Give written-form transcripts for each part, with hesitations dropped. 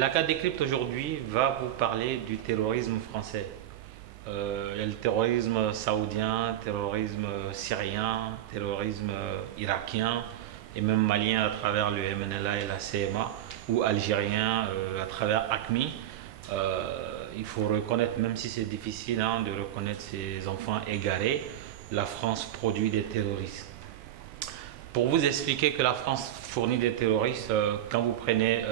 Blacka Décrypte aujourd'hui va vous parler du terrorisme français. Il y a le terrorisme saoudien, terrorisme syrien, terrorisme irakien et même malien à travers le MNLA et la CMA ou algérien à travers ACMI. Il faut reconnaître, même si c'est difficile de reconnaître ces enfants égarés, la France produit des terroristes. Pour vous expliquer que la France fournit des terroristes, quand vous prenez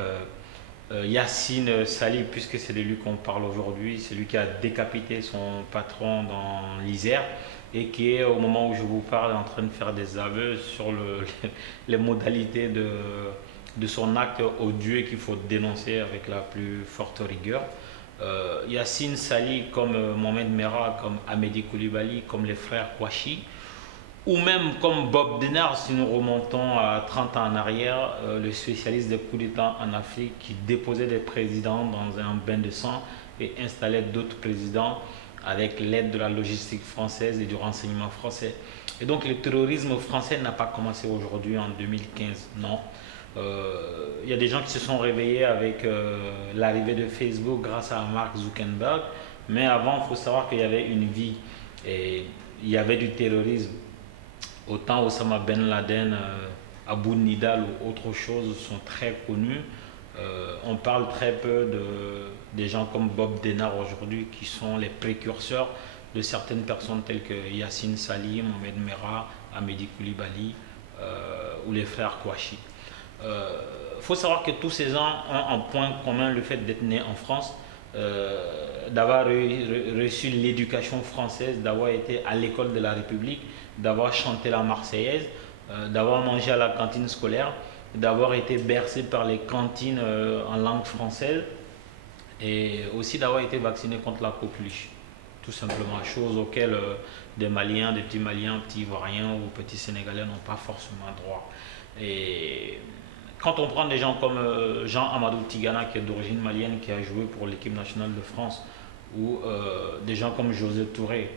Yacine Sali, puisque c'est de lui qu'on parle aujourd'hui, c'est lui qui a décapité son patron dans l'Isère et qui est, au moment où je vous parle, en train de faire des aveux sur les modalités de son acte odieux qu'il faut dénoncer avec la plus forte rigueur. Yacine Sali, comme Mohamed Merah, comme Amédi Koulibaly, comme les frères Kouachi, ou même comme Bob Denard, si nous remontons à 30 ans en arrière, le spécialiste des coups d'État en Afrique qui déposait des présidents dans un bain de sang et installait d'autres présidents avec l'aide de la logistique française et du renseignement français. Et donc le terrorisme français n'a pas commencé aujourd'hui en 2015, non. Il y a des gens qui se sont réveillés avec l'arrivée de Facebook grâce à Mark Zuckerberg, mais avant, il faut savoir qu'il y avait une vie et il y avait du terrorisme. Autant Osama Ben Laden, Abu Nidal ou autre chose sont très connus. On parle très peu des gens comme Bob Denard aujourd'hui qui sont les précurseurs de certaines personnes telles que Yacine Sali, Mohamed Merah, Amédi Koulibaly ou les frères Kouachi. Il faut savoir que tous ces gens ont en point commun le fait d'être nés en France, d'avoir reçu l'éducation française, d'avoir été à l'école de la République, d'avoir chanté la Marseillaise, d'avoir mangé à la cantine scolaire, d'avoir été bercé par les cantines en langue française et aussi d'avoir été vacciné contre la coqueluche. Tout simplement, chose auxquelles des Maliens, des petits Ivoiriens ou petits Sénégalais n'ont pas forcément droit. Et quand on prend des gens comme Jean Amadou Tigana, qui est d'origine malienne, qui a joué pour l'équipe nationale de France, ou des gens comme José Touré,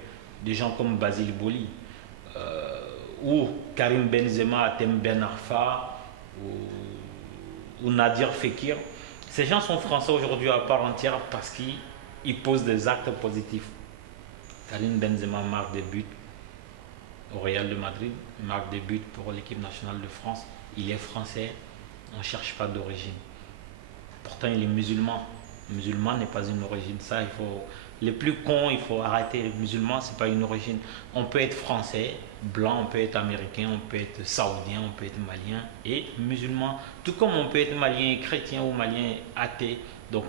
des gens comme Basile Boli, ou Karim Benzema, Atem Ben Arfa, ou Nadir Fekir, ces gens sont français aujourd'hui à part entière parce qu'ils posent des actes positifs. Karim Benzema marque des buts au Real de Madrid, marque des buts pour l'équipe nationale de France. Il est français, on ne cherche pas d'origine. Pourtant, il est musulman. Musulman n'est pas une origine. Ça, il faut. Les plus cons, il faut arrêter. Musulman, c'est pas une origine. On peut être français, blanc, on peut être américain, on peut être saoudien, on peut être malien et musulman. Tout comme on peut être malien et chrétien ou malien et athée. Donc,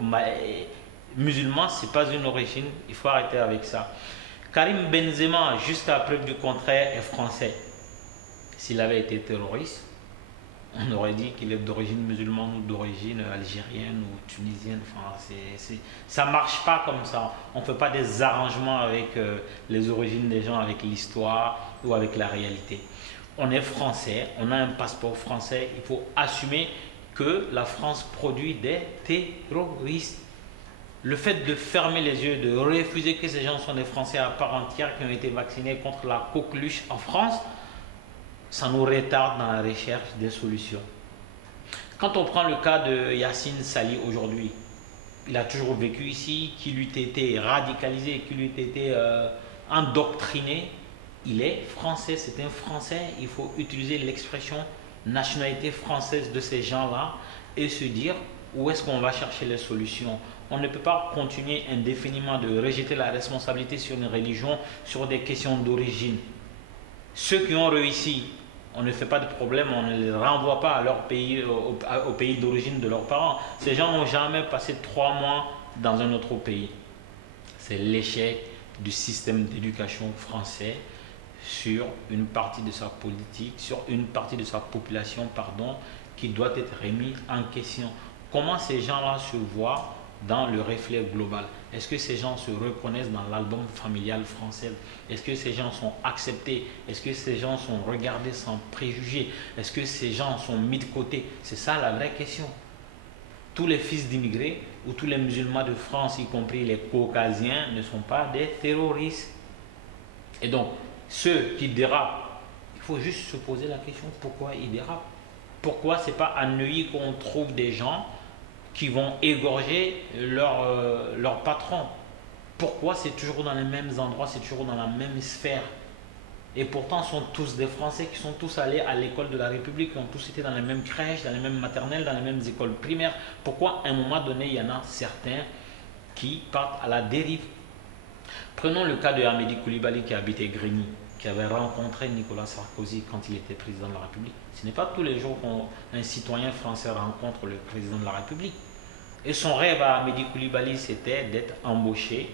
musulman, c'est pas une origine. Il faut arrêter avec ça. Karim Benzema, jusqu'à preuve du contraire, est français. S'il avait été terroriste, on aurait dit qu'il est d'origine musulmane ou d'origine algérienne ou tunisienne. Enfin, ça ne marche pas comme ça. On ne fait pas des arrangements avec les origines des gens, avec l'histoire ou avec la réalité. On est français, on a un passeport français. Il faut assumer que la France produit des terroristes. Le fait de fermer les yeux, de refuser que ces gens sont des Français à part entière qui ont été vaccinés contre la coqueluche en France, ça nous retarde dans la recherche des solutions. Quand on prend le cas de Yacine Sali aujourd'hui, il a toujours vécu ici, qu'il eût été radicalisé, qu'il eût été endoctriné, il est français, c'est un Français. Il faut utiliser l'expression nationalité française de ces gens-là et se dire où est-ce qu'on va chercher les solutions. On ne peut pas continuer indéfiniment de rejeter la responsabilité sur une religion, sur des questions d'origine. Ceux qui ont réussi, on ne fait pas de problème, on ne les renvoie pas à leur pays, au pays d'origine de leurs parents. Ces gens n'ont jamais passé 3 mois dans un autre pays. C'est l'échec du système d'éducation français sur une partie de sa politique, sur une partie de sa population, pardon, qui doit être remis en question. Comment ces gens-là se voient dans le reflet global? Est-ce que ces gens se reconnaissent dans l'album familial français? Est-ce que ces gens sont acceptés? Est-ce que ces gens sont regardés sans préjugés? Est-ce que ces gens sont mis de côté? C'est ça la vraie question. Tous les fils d'immigrés ou tous les musulmans de France, y compris les caucasiens, ne sont pas des terroristes. Et donc, ceux qui dérapent, il faut juste se poser la question pourquoi ils dérapent. Pourquoi ce n'est pas à Neuilly qu'on trouve des gens qui vont égorger leur patron. Pourquoi c'est toujours dans les mêmes endroits, c'est toujours dans la même sphère? Et pourtant, ce sont tous des Français qui sont tous allés à l'école de la République, qui ont tous été dans les mêmes crèches, dans les mêmes maternelles, dans les mêmes écoles primaires. Pourquoi, à un moment donné, il y en a certains qui partent à la dérive? Prenons le cas de Amédi Koulibaly qui habitait Grigny, qui avait rencontré Nicolas Sarkozy quand il était président de la République. Ce n'est pas tous les jours qu'un citoyen français rencontre le président de la République. Et son rêve à Amédi Koulibaly, c'était d'être embauché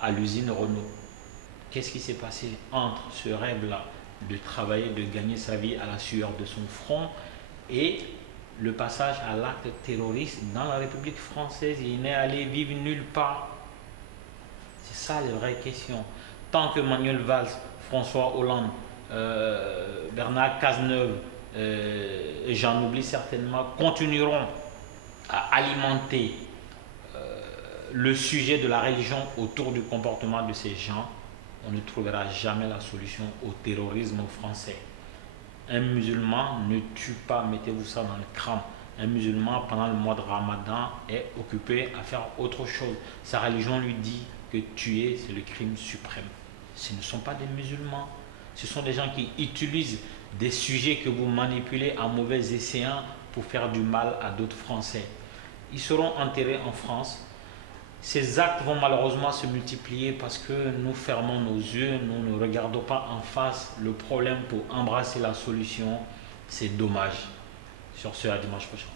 à l'usine Renault. Qu'est-ce qui s'est passé entre ce rêve-là de travailler, de gagner sa vie à la sueur de son front et le passage à l'acte terroriste dans la République française? Il n'est allé vivre nulle part. C'est ça les vraies questions. Tant que Manuel Valls, François Hollande, Bernard Cazeneuve, et j'en oublie certainement, continueront à alimenter le sujet de la religion autour du comportement de ces gens, on ne trouvera jamais la solution au terrorisme français. Un musulman ne tue pas, mettez-vous ça dans le crâne. Un musulman, pendant le mois de Ramadan, est occupé à faire autre chose. Sa religion lui dit que tuer, c'est le crime suprême. Ce ne sont pas des musulmans. Ce sont des gens qui utilisent des sujets que vous manipulez à mauvais escient pour faire du mal à d'autres Français. Ils seront enterrés en France. Ces actes vont malheureusement se multiplier parce que nous fermons nos yeux, nous ne regardons pas en face le problème pour embrasser la solution. C'est dommage. Sur ce, à dimanche prochain.